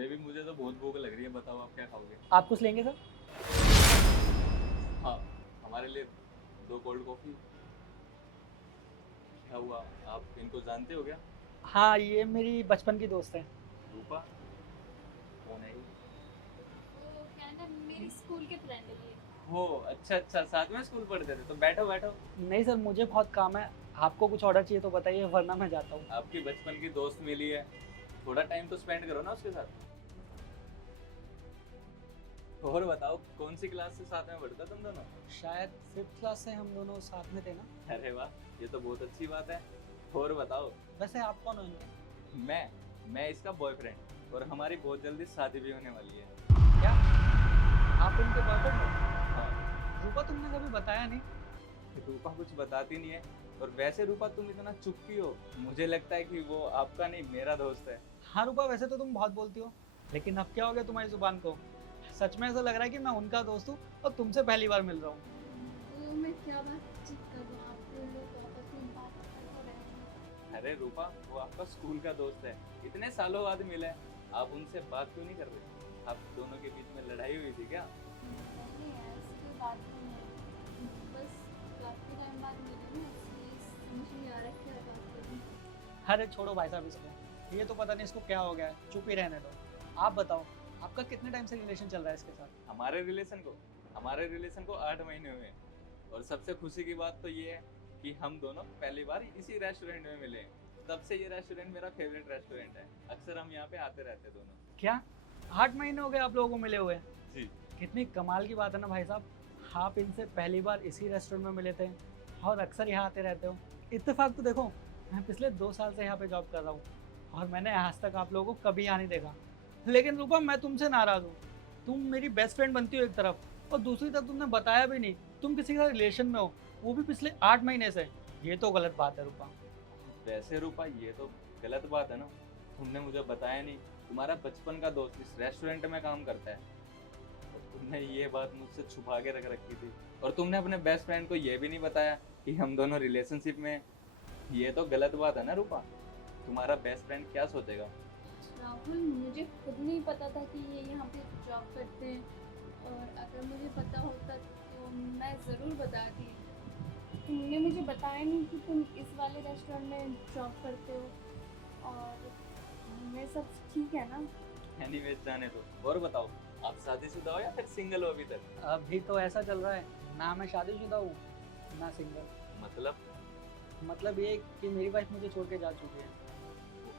Baby मुझे तो बहुत भूख लग रही है, बताओ आप क्या खाओगे? आप कुछ लेंगे सर? हाँ, हमारे लिए 2 कोल्ड कॉफ़ी। क्या हुआ, आप इनको जानते हो क्या? हाँ, ये मेरी बचपन की दोस्त है। रूपा? कौन है ये? वो क्या है ना, मेरी स्कूल के फ्रेंड है ये। हो, अच्छा अच्छा, साथ में स्कूल पढ़ते थे, तो बैठो बैठो। नहीं सर, मुझे बहुत काम है। आपको कुछ ऑर्डर चाहिए तो बताइए, वरना मैं जाता हूँ। आपकी बचपन की दोस्त मिली है, थोड़ा टाइम तो स्पेंड करो ना उसके साथ। और बताओ, कौन सी क्लास से साथ में पढ़ते तुम दोनों? शायद 5th क्लास से हम दोनों साथ में थे ना। अरे वाह, ये तो बहुत अच्छी बात है। और बताओ। वैसे आप कौन हो इनके? मैं इसका बॉयफ्रेंड, और हमारी बहुत जल्दी शादी भी होने वाली है। क्या आप इनके बॉयफ्रेंड हो? हाँ। रूपा, तुमने कभी बताया नहीं। रूपा कुछ बताती नहीं है, और वैसे रूपा तुम इतना चुप क्यों हो? मुझे लगता है कि वो आपका नहीं, मेरा दोस्त है। हाँ रूपा, वैसे तो तुम बहुत बोलती हो, लेकिन अब क्या हो गया तुम्हारी जुबान को? सच में ऐसा लग रहा है कि मैं उनका दोस्त हूँ और तुमसे पहली बार मिल रहा हूँ। वो मैं क्या बातचीत करूँ, आप लोग आपस में बात कर तो रहे हैं। अरे रूपा, वो आपका स्कूल का दोस्त है, इतने सालों बाद मिले हैं, आप उनसे बात क्यों नहीं कर रहे? आप दोनों के बीच में लड़ाई हुई थी क्या? नहीं यार, इसकी बात नहीं है, बस काफ़ी टाइम बाद मिले ना, इसलिए समझ नहीं आ रहा क्या बात करूँ। अरे छोड़ो भाई साहब इसको, ये तो पता नहीं इसको क्या हो गया है, चुप ही रहने दो। आप बताओ, आपका कितने टाइम से रिलेशन चल रहा है इसके साथ? हमारे रिलेशन को 8 महीने हुए हैं, और सबसे खुशी की बात तो ये है कि हम दोनों पहली बार इसी रेस्टोरेंट में मिले हैं। तब से ये रेस्टोरेंट मेरा फेवरेट रेस्टोरेंट है, अक्सर हम यहाँ पे आते रहते हैं दोनों। क्या 8 महीने हो गए आप लोगों को मिले हुए? जी। कितनी कमाल की बात है ना भाई साहब। आप इनसे पहली बार इसी रेस्टोरेंट में मिले थे और अक्सर यहाँ आते रहते हो। इत्तेफाक तो देखो, मैं पिछले 2 साल से यहाँ पे जॉब कर रहा हूँ और मैंने आज तक आप लोगों को कभी यहाँ नहीं देखा। लेकिन रूपा, मैं तुमसे नाराज़ हूँ। तुम मेरी बेस्ट फ्रेंड बनती हो एक तरफ, और दूसरी तरफ तुमने बताया भी नहीं तुम किसी के साथ रिलेशन में हो, वो भी पिछले 8 महीने से। ये तो गलत बात है रूपा। वैसे रूपा, ये तो गलत बात है ना, तुमने मुझे बताया नहीं। तुम्हारा बचपन का दोस्त इस रेस्टोरेंट में काम करता है, और तुमने ये बात मुझसे छुपा के रख रखी थी, और तुमने अपने बेस्ट फ्रेंड को ये भी नहीं बताया कि हम दोनों रिलेशनशिप में हैं। ये तो गलत बात है ना रूपा। तुम्हारा बेस्ट फ्रेंड क्या सोचेगा? राहुल, मुझे खुद नहीं पता था कि ये यहाँ पे जॉब करते हैं, और अगर मुझे पता होता तो मैं ज़रूर बताती। तुमने मुझे बताया नहीं कि तुम इस वाले रेस्टोरेंट में जॉब करते हो, और मैं सब ठीक है ना? एनीवेज, जाने दो। और बताओ, आप शादीशुदा हो या फिर सिंगल हो अभी तक? अभी तो ऐसा चल रहा है, ना मैं शादीशुदा हूँ ना सिंगल। मतलब ये कि मेरी वाइफ मुझे छोड़ के जा चुकी है।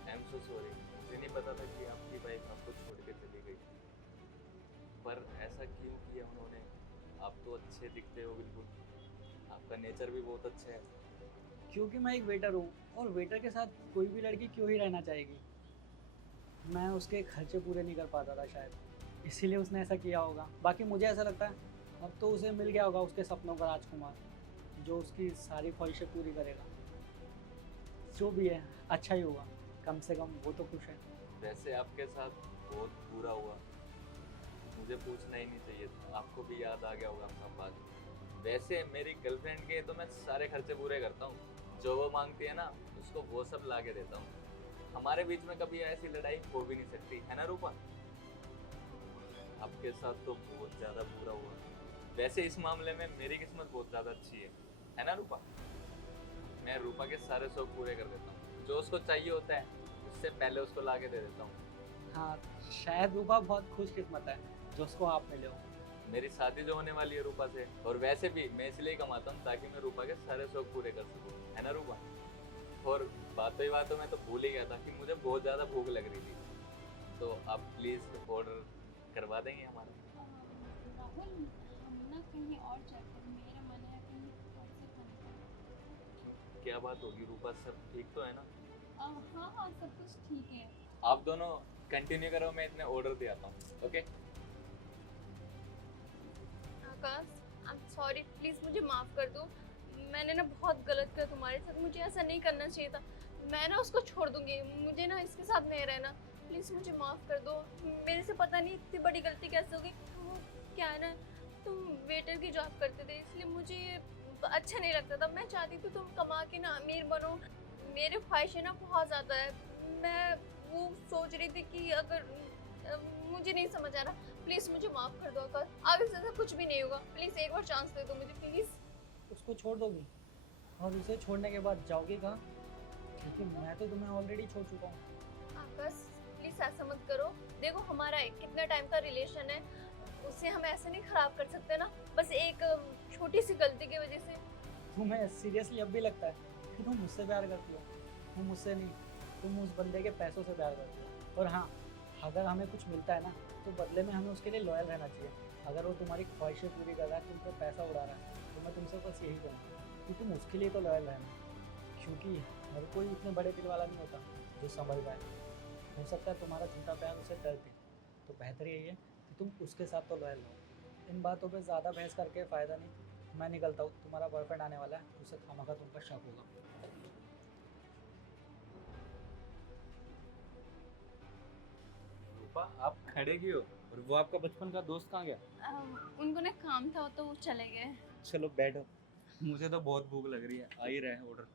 आई एम सो सॉरी, मुझे नहीं पता था कि आपकी वाइफ आपको छोड़ के चली गई। पर ऐसा क्यों किया उन्होंने? आप तो अच्छे दिखते हो बिल्कुल, आपका नेचर भी बहुत अच्छा है। क्योंकि मैं एक वेटर हूँ, और वेटर के साथ कोई भी लड़की क्यों ही रहना चाहेगी। मैं उसके खर्चे पूरे नहीं कर पाता था शायद, इसीलिए उसने ऐसा किया होगा। बाकी मुझे ऐसा लगता है अब तो उसे मिल गया होगा उसके सपनों का राजकुमार, जो उसकी सारी ख्वाहिशें पूरी करेगा। जो भी है, अच्छा ही होगा, कम से कम वो तो खुश है। वैसे आपके साथ बहुत बुरा हुआ, मुझे पूछना ही नहीं चाहिए था, आपको भी याद आ गया होगा आपका बात। वैसे मेरी गर्लफ्रेंड के तो मैं सारे खर्चे पूरे करता हूँ, जो वो मांगती है ना उसको वो सब ला के देता हूँ। हमारे बीच में कभी ऐसी लड़ाई हो भी नहीं सकती है ना रूपा? आपके साथ तो बहुत ज़्यादा बुरा हुआ। वैसे इस मामले में मेरी किस्मत बहुत ज़्यादा अच्छी है ना रूपा? मैं रूपा के सारे शौक पूरे कर देता हूँ, जो उसको चाहिए होता है उससे पहले उसको ला के दे देता हूँ। हाँ, शायद रूपा बहुत खुशकिस्मत है जो उसको आप मिले हो। मेरी शादी जो होने वाली है रूपा से, और वैसे भी मैं इसलिए कमाता हूँ ताकि मैं रूपा के सारे शौक पूरे कर सकूँ, है ना रूपा? और बातों ही बातों में तो भूल ही गया था कि मुझे बहुत ज़्यादा भूख लग रही थी, तो आप प्लीज़ ऑर्डर करवा देंगे हमारा? राहुल, हम ना कहीं और चलते हैं, मेरा मन है कहीं और से खाने का। क्या बात होगी रूपा, सब ठीक तो है ना? हाँ हाँ, सब कुछ ठीक है। आप दोनों कंटिन्यू करो, मैं इतने ऑर्डर दे आता हूँ। Okay? Akash, I am sorry, please मुझे माफ़ कर दो। मैंने ना बहुत गलत किया तुम्हारे साथ, मुझे ऐसा नहीं करना चाहिए था। मैं ना उसको छोड़ दूंगी, मुझे ना इसके साथ नहीं रहना। प्लीज़ मुझे माफ़ कर दो, मेरे से पता नहीं इतनी बड़ी गलती कैसे होगी। वो क्या है ना, तुम वेटर की जॉब करते थे, इसलिए मुझे ये अच्छा नहीं लगता था। मैं चाहती थी तुम कमा के ना अमीर बनो। मेरी ख्वाहिशें ना बहुत ज़्यादा है। मैं वो सोच रही थी कि अगर मुझे नहीं समझ आ रहा। प्लीज मुझे माफ कर दो आकाश, आगे से ऐसा कुछ भी नहीं होगा। प्लीज एक बार चांस दे दो मुझे प्लीज। उसको छोड़ दोगी और उसे छोड़ने के बाद जाओगी कहाँ? क्योंकि मैं तो तुम्हें ऑलरेडी छोड़ चुका हूँ। आकाश प्लीज ऐसा मत करो। देखो हमारा कितना टाइम का रिलेशन है, उसे हम ऐसे नहीं खराब कर सकते ना, बस एक छोटी सी गलती की वजह से। तुम्हें सीरियसली अब भी लगता है कि तुम मुझसे प्यार करती हो? तुम मुझसे नहीं, तुम उस बंदे के पैसों से प्यार करती हो। और हाँ, अगर हमें कुछ मिलता है ना तो बदले में हमें उसके लिए लॉयल रहना चाहिए। अगर वो तुम्हारी ख्वाहिशें पूरी कर रहा है, तुम पे पैसा उड़ा रहा है, तो मैं तुमसे बस यही कहूँगा कि तुम उसके लिए तो लॉयल रहना, क्योंकि हर कोई इतने बड़े दिल वाला नहीं होता जो समझ जाए। हो सकता है तुम्हारा झूठा प्यार उसे डर दे, तो बेहतर यही है कि तुम उसके साथ तो लॉयल रहो। इन बातों पे ज़्यादा बहस करके फ़ायदा नहीं। मैं निकलता हूँ, तुम्हारा बॉयफ्रेंड आने वाला है, उसे खामखा तुम पर शक होगा। रूपा आप खड़े क्यों हो? और वो आपका बचपन का दोस्त कहाँ गया? उनको ना काम था तो वो चले गए। चलो बैठो, मुझे तो बहुत भूख लग रही है। आ ही रहे हैं ऑर्डर।